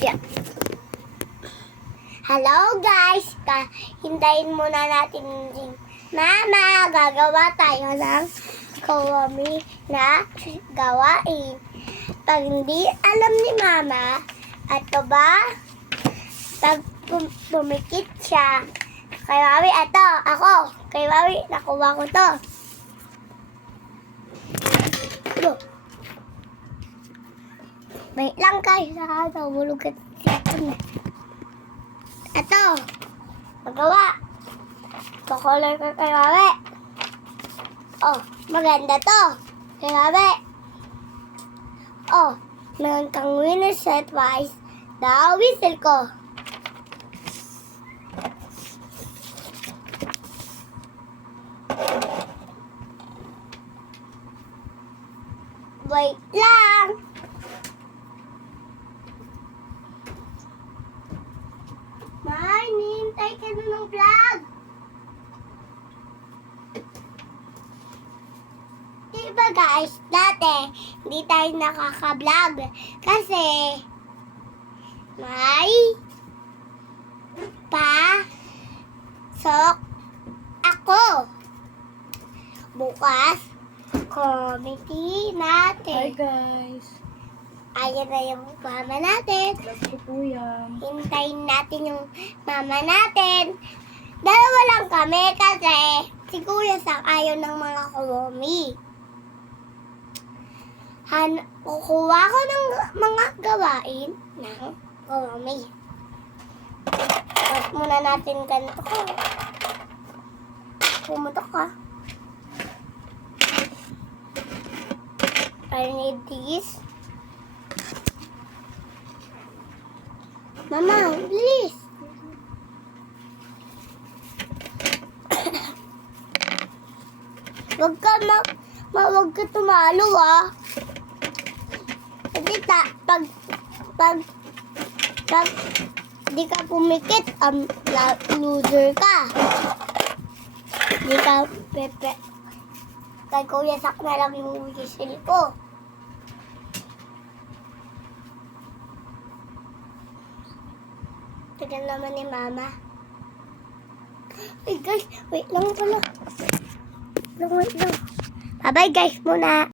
Yeah. Hello guys! Hintayin muna natin din. Mama, gagawa tayo ng kawami na gawain. Pag hindi alam ni Mama, ato ba? Pag pumikit siya. Kay Mami, ato, ako. Kay Mami, nakuha ko to. Go. Wait lang guys, nahulog ka sa akin. Ato, magawa. Pakolor ka kay Mami. Oh, maganda to. Kay Mami. Oh, meron kang winner set wise. Na whistle ko. Wait lang. May, nihintay ka na ng vlog. Diba guys, dati hindi tayo nakaka-vlog kasi may pasok ako. Bukas, committee natin. Hi guys! Ayan na yung mama natin. Vlog ko po yan. Hintayin natin yung mama natin. Dalawa lang kami kasi si Kuya Sang ayaw ng mga kuwami. Kukuha ko ng mga gawain ng kuwami. Tapos muna natin ganito ko. Pumutok ka. I need this. Mama, please. Wag ka tumalo ah. Kasi pag di ka pumikit, loser ka. Di ka pepe. Kay Kuya Sak na lang yung whistle ko. Tignan naman ni Mama. Ay guys, wait lang pala. Wait lang. Bye-bye guys muna.